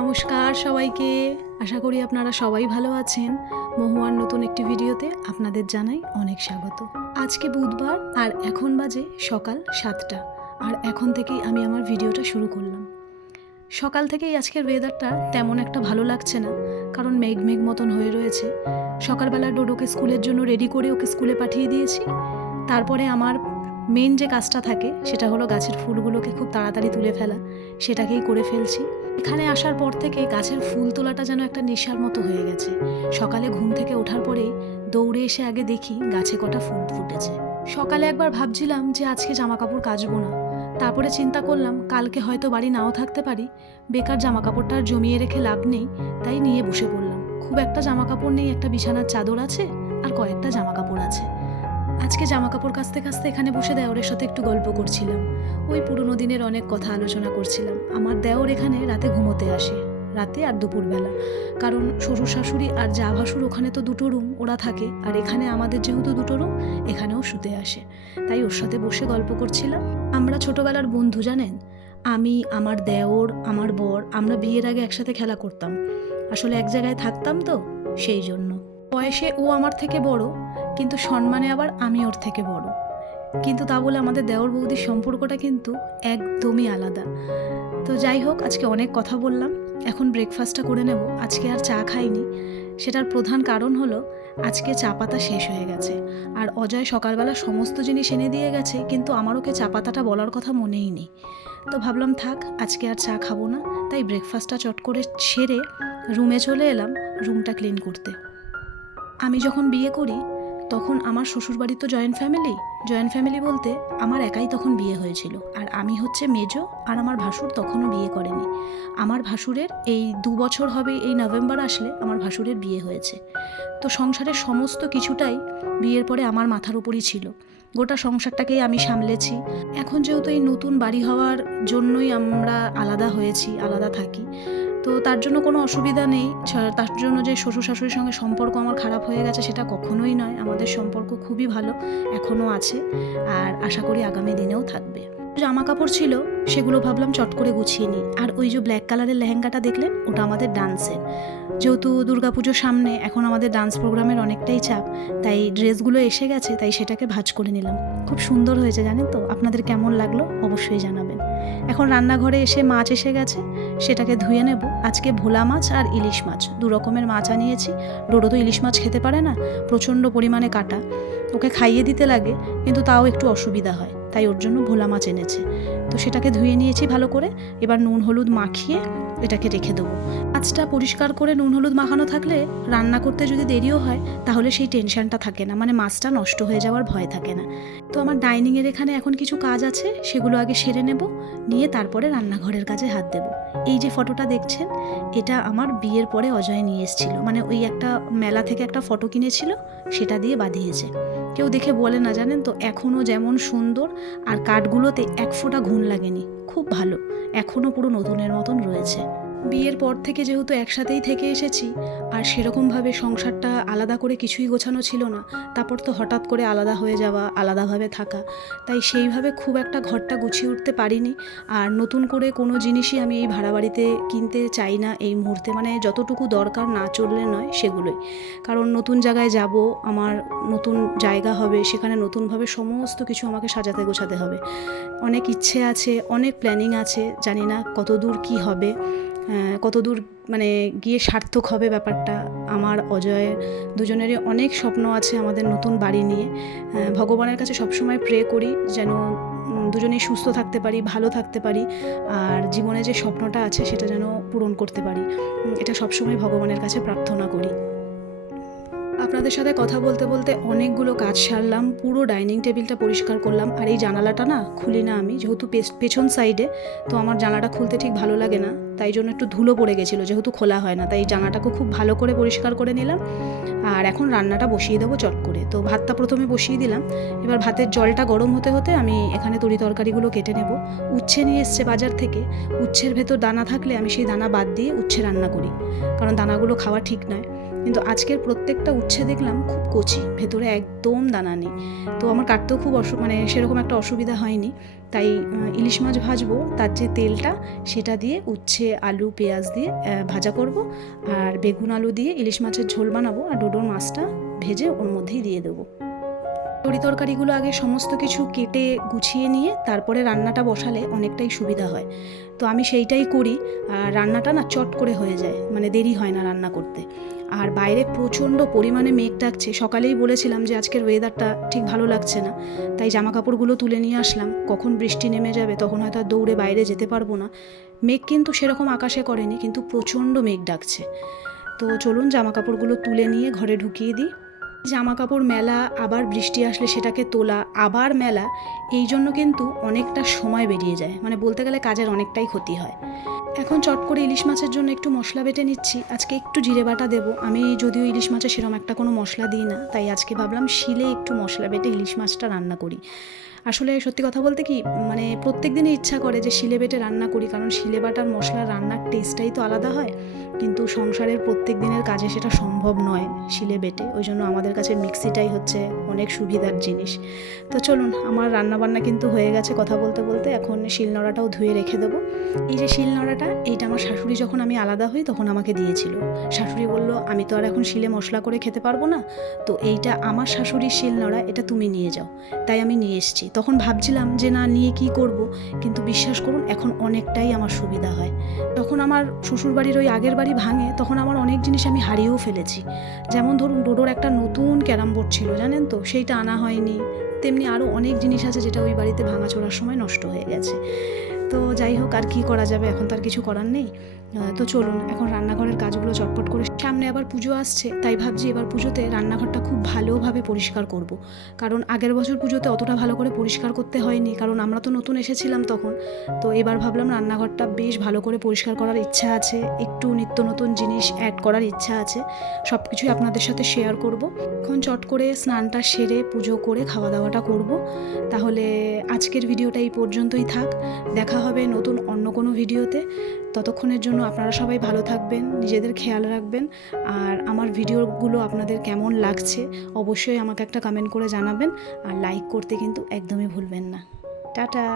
নমস্কার সবাইকে। আশা করি আপনারা সবাই ভালো আছেন। মহুয়ার নতুন একটি ভিডিওতে আপনাদের জানাই অনেক স্বাগত। আজকে বুধবার আর এখন বাজে সকাল সাতটা। আর এখন থেকেই আমি আমার ভিডিওটা শুরু করলাম। সকাল থেকেই আজকের ওয়েদারটা তেমন একটা ভালো লাগছে না, কারণ মেঘ মেঘ মতন হয়ে রয়েছে। সকালবেলা ডোডোকে স্কুলের জন্য রেডি করে ওকে স্কুলে পাঠিয়ে দিয়েছি। তারপরে আমার মেন যে কাজটা থাকে, সেটা হলো গাছের ফুলগুলোকে খুব তাড়াতাড়ি তুলে ফেলা। সেটাকেই করে ফেলছি। এখানে আসার পর থেকে গাছের ফুল তোলাটা যেন একটা নেশার মতো হয়ে গেছে। সকালে ঘুম থেকে ওঠার পরেই দৌড়ে এসে আগে দেখি গাছে কটা ফুল ফুটেছে। সকালে একবার ভাবছিলাম যে আজকে জামা কাপড় কাচবো না। তারপরে চিন্তা করলাম, কালকে হয়তো বাড়ি নাও থাকতে পারি। বেকার জামা কাপড়টা আর জমিয়ে রেখে লাভ নেই, তাই নিয়ে বসে পড়লাম। খুব একটা জামা কাপড় নেই, একটা বিছানার চাদর আছে, আর কয়েকটা জামা কাপড় আছে। আজকে জামা কাপড় কাচতে কাচতে এখানে বসে দেওরের সাথে একটু গল্প করছিলাম। ওই পুরনো দিনের অনেক কথা আলোচনা করছিলাম। আমার দেওর এখানে রাতে ঘুমোতে আসে, রাতে আর দুপুরবেলা। কারণ শ্বশুর শাশুড়ি আর যা ভাসুর ওখানে তো দুটো রুম ওরা থাকে। আর এখানে আমাদের যেহেতু দুটো রুম এখানেও শুতে আসে। তাই ওর সাথে বসে গল্প করছিলাম। আমরা ছোটবেলার বন্ধু জানেন? আমি, আমার দেওর, আমার বর, আমরা বিয়ের আগে একসাথে খেলা করতাম। আসলে এক জায়গায় থাকতাম তো, সেই জন্য। বয়সে ও আমার থেকে বড় কিন্তু সম্মানে আবার আমি ওর থেকে বড়। কিন্তু তা বলে আমাদের দেওর বৌদির সম্পর্কটা কিন্তু একদমই আলাদা। তো যাই হোক, আজকে অনেক কথা বললাম। এখন ব্রেকফাস্টটা করে নেব। আজকে আর চা খাইনি। সেটার প্রধান কারণ হলো, আজকে চা পাতা শেষ হয়ে গেছে। আর অজয় সকালবেলা সমস্ত জিনিস এনে দিয়ে গেছে, কিন্তু আমার ওকে চা পাতাটা বলার কথা মনেই নেই। তো ভাবলাম থাক, আজকে আর চা খাব না। তাই ব্রেকফাস্টটা চট করে সেরে রুমে চলে এলাম, রুমটা ক্লিন করতে। আমি যখন বিয়ে করি তখন আমার শ্বশুরবাড়ি তো জয়েন্ট ফ্যামিলি। জয়েন্ট ফ্যামিলি বলতে আমার একাই তখন বিয়ে হয়েছিল। আর আমি হচ্ছে মেজো, আর আমার ভাসুর তখনও বিয়ে করেনি। আমার ভাসুরের এই দু বছর হবে এই নভেম্বর আসলে আমার ভাসুরের বিয়ে হয়েছে। তো সংসারের সমস্ত কিছুটাই বিয়ের পরে আমার মাথার উপরই ছিল। গোটা সংসারটাকেই আমি সামলেছি। এখন যেহেতু এই নতুন বাড়ি হওয়ার জন্যই আমরা আলাদা হয়েছি, আলাদা থাকি তো তার জন্য কোনো অসুবিধা নেই। তার জন্য যে শ্বশুর শাশুড়ির সঙ্গে সম্পর্ক আমার খারাপ হয়ে গেছে সেটা কখনোই নয়। আমাদের সম্পর্ক খুবই ভালো এখনও আছে আর আশা করি আগামী দিনেও থাকবে। জামা কাপড় ছিল সেগুলো ভাবলাম চট করে গুছিয়ে নিই। আর ওই যে ব্ল্যাক কালারের লেহেঙ্গাটা দেখলেন, ওটা আমাদের ডান্সের যেহেতু দুর্গাপুজোর সামনে এখন আমাদের ডান্স প্রোগ্রামের অনেকটাই চাপ, তাই ড্রেসগুলো এসে গেছে, তাই সেটাকে ভাজ করে নিলাম। খুব সুন্দর হয়েছে, জানেন তো? আপনাদের কেমন লাগল অবশ্যই জানাবেন। এখন রান্নাঘরে এসে মাছ এসে গেছে, সেটাকে ধুয়ে নেব। আজকে ভোলা মাছ আর ইলিশ মাছ। দু রকমের মাছ আনিয়েছি। ডোডো তো ইলিশ মাছ খেতে পারে না, প্রচণ্ড পরিমাণে কাটা। ওকে খাইয়ে দিতে লাগে, কিন্তু তাও একটু অসুবিধা হয়, তাই ওর জন্য ভোলা মাছ এনেছে। তো সেটাকে ধুয়ে নিয়েছি ভালো করে। এবার নুন, হলুদ মাখিয়ে এটাকে রেখে দেবো। মাছটা পরিষ্কার করে নুন, হলুদ মাখানো থাকলে রান্না করতে যদি দেরিও হয়, তাহলে সেই টেনশনটা থাকে না। মানে মাছটা নষ্ট হয়ে যাওয়ার ভয় থাকে না। তো আমার ডাইনিংয়ের এখানে এখন কিছু কাজ আছে, সেগুলো আগে সেরে নেব, নিয়ে তারপরে রান্নাঘরের কাজে হাত দেব। এই যে ফটোটা দেখছেন, এটা আমার বিয়ের পরে অজয় নিয়ে এসেছিল। মানে ওই একটা মেলা থেকে একটা ফটো কিনেছিল, সেটা দিয়ে বাঁধিয়েছে। কেউ দেখে বলে না, জানেন তো? এখনও যেমন সুন্দর, আর কাঠগুলোতে এক ফোঁটা ঘুণ লাগেনি। খুব ভালো। এখনও পুরো নতুনের মতন রয়েছে। বিয়ের পর থেকে যেহেতু একসাথেই থেকে এসেছি, আর সেরকমভাবে সংসারটা আলাদা করে কিছুই গোছানো ছিল না, তারপর তো হঠাৎ করে আলাদা হয়ে যাওয়া, আলাদাভাবে থাকা। তাই সেইভাবে খুব একটা ঘরটা গুছিয়ে উঠতে পারিনি, আর নতুন করে কোনো জিনিসই আমি এই ভাড়া বাড়িতে কিনতে চাই না এই মুহূর্তে। মানে যতটুকু দরকার না চললে নয়, সেগুলোই। কারণ নতুন জায়গায় যাব, আমার নতুন জায়গা হবে, সেখানে নতুনভাবে সমস্ত কিছু আমাকে সাজাতে গোছাতে হবে। অনেক ইচ্ছে আছে, অনেক প্ল্যানিং আছে, জানি না কত দূর কী হবে। কত দূর মানে গিয়ে সার্থক হবে ব্যাপারটা আমার অজয়ের দুজনেরই অনেক স্বপ্ন আছে আমাদের নতুন বাড়ি নিয়ে। ভগবানের কাছে সবসময় প্রে করি যেন দুজনেই সুস্থ থাকতে পারি, ভালো থাকতে পারি আর জীবনে যে স্বপ্নটা আছে সেটা যেন পূরণ করতে পারি। এটা সবসময় ভগবানের কাছে প্রার্থনা করি। আপনাদের সাথে কথা বলতে বলতে অনেকগুলো কাজ সারলাম, পুরো ডাইনিং টেবিলটা পরিষ্কার করলাম আর এই জানালাটা না খুলি না আমি, যেহেতু পেছন সাইডে তো আমার জানালাটা খুলতে ঠিক ভালো লাগে না। তাই জন্য একটু ধুলো পড়ে গেছিল, যেহেতু খোলা হয় না, তাই জানাটাকে খুব ভালো করে পরিষ্কার করে নিলাম। আর এখন রান্নাটা বসিয়ে দেবো চট করে। তো ভাতটা প্রথমে বসিয়ে দিলাম। এবার ভাতের জলটা গরম হতে হতে আমি এখানে তরি তরকারিগুলো কেটে নেব। উচ্ছে নিয়ে এসছে বাজার থেকে। উচ্ছের ভেতর দানা থাকলে আমি সেই দানা বাদ দিয়ে উচ্ছে রান্না করি। কারণ দানাগুলো খাওয়া ঠিক নয়। কিন্তু আজকের প্রত্যেকটা উচ্ছে দেখলাম খুব কচি, ভেতরে একদম দানা নেই। তো আমার কাটতেও খুব অসু মানে সেরকম একটা অসুবিধা হয়নি। তাই ইলিশ মাছ ভাজবো। তার যে তেলটা, সেটা দিয়ে উচ্ছে, আলু, পেঁয়াজ দিয়ে ভাজা করব। আর বেগুন, আলু দিয়ে ইলিশ মাছের ঝোল বানাবো। আর ডোডোর মাছটা ভেজে ওর মধ্যেই দিয়ে দেবো। তরি তরকারিগুলো আগে সমস্ত কিছু কেটে গুছিয়ে নিয়ে তারপরে রান্নাটা বসালে অনেকটাই সুবিধা হয়। তো আমি সেইটাই করি আর রান্নাটা না চট করে হয়ে যায় মানে দেরি হয় না রান্না করতে। আর বাইরে প্রচণ্ড পরিমাণে মেঘ ডাকছে। সকালেই বলেছিলাম যে আজকের ওয়েদারটা ঠিক ভালো লাগছে না। তাই জামা কাপড়গুলো তুলে নিয়ে আসলাম। কখন বৃষ্টি নেমে যাবে তখন হয়তো আর দৌড়ে বাইরে যেতে পারব না। মেঘ কিন্তু সেরকম আকাশে করেনি, কিন্তু প্রচণ্ড মেঘ ডাকছে। তো চলুন জামা কাপড়গুলো তুলে নিয়ে ঘরে ঢুকিয়ে দিই। জামা কাপড় মেলা, আবার বৃষ্টি আসলে সেটাকে তোলা, আবার মেলা, এই জন্য কিন্তু অনেকটা সময় বেরিয়ে যায়। মানে বলতে গেলে কাজের অনেকটাই ক্ষতি হয়। এখন চট করে ইলিশ মাছের জন্য একটু মশলা বেটে নিচ্ছি। আজকে একটু জিরে বাটা দেবো। আমি যদিও ইলিশ মাছে সেরকম একটা কোনো মশলা দিই না, তাই আজকে ভাবলাম শিলে একটু মশলা বেটে ইলিশ মাছটা রান্না করি। আসলে সত্যি কথা বলতে কি মানে প্রত্যেক দিনই ইচ্ছা করে যে শিলে বেটে রান্না করি, কারণ শিলে বাটার মশলার রান্নার টেস্টটাই তো আলাদা হয়। কিন্তু সংসারের প্রত্যেক দিনের কাজে সেটা সম্ভব নয় শিলে বেটে। ওই জন্য আমাদের কাছে মিক্সিটাই হচ্ছে অনেক সুবিধার জিনিস। তো চলুন, আমার রান্নাবান্না কিন্তু হয়ে গেছে কথা বলতে বলতে। এখন শিলনোড়াটাও ধুয়ে রেখে দেবো। এই যে শিলনোড়াটা এইটা আমার শাশুড়ি যখন আমি আলাদা হই তখন আমাকে দিয়েছিল। শাশুড়ি বলল, আমি তো আর এখন শিলে মশলা করে খেতে পারব না। তো এইটা আমার শাশুড়ির শিলনোড়া এটা তুমি নিয়ে যাও। তাই আমি নিয়ে এসেছি। তখন ভাবছিলাম যে, না, নিয়ে কি করব? কিন্তু বিশ্বাস করুন, এখন অনেকটাই আমার সুবিধা হয়। তখন আমার শ্বশুরবাড়ির ওই আগের বাড়ি ভাঙে, তখন আমার অনেক জিনিস আমি হারিয়েও ফেলেছি। যেমন ধরুন, ডোডোর একটা নতুন ক্যারাম বোর্ড ছিল, জানেন তো? সেইটা আনা হয়নি। তেমনি আরও অনেক জিনিস আছে যেটা ওই বাড়িতে ভাঙাচোরার সময় নষ্ট হয়ে গেছে। তো যাই হোক, আর কি করা যাবে? এখন তো আর কিছু করার নেই। তো চলুন, এখন রান্নাঘরের কাজগুলো চটপট করে সামনে আবার পুজো আসছে, তাই ভাবছি এবার পুজোতে রান্নাঘরটা খুব ভালোভাবে পরিষ্কার করব। কারণ আগের বছর পুজোতে অতটা ভালো করে পরিষ্কার করতে হয়নি, কারণ আমরা তো নতুন এসেছিলাম তখন। তো এবার ভাবলাম রান্নাঘরটা বেশ ভালো করে পরিষ্কার করার ইচ্ছা আছে, একটু নিত্য নতুন জিনিস অ্যাড করার ইচ্ছা আছে। সব কিছুই আপনাদের সাথে শেয়ার করব। এখন চট করে স্নানটা সেরে পুজো করে খাওয়া দাওয়াটা করব। তাহলে আজকের ভিডিওটা এই পর্যন্তই থাক। দেখা হবে নতুন অন্য কোনো ভিডিওতে। ততক্ষণের জন্য আপনারা সবাই ভালো থাকবেন, নিজেদের খেয়াল রাখবেন। আর আমার ভিডিওগুলো আপনাদের কেমন লাগছে অবশ্যই আমাকে একটা কমেন্ট করে জানাবেন। আর লাইক করতে কিন্তু একদমই ভুলবেন না। টাটা!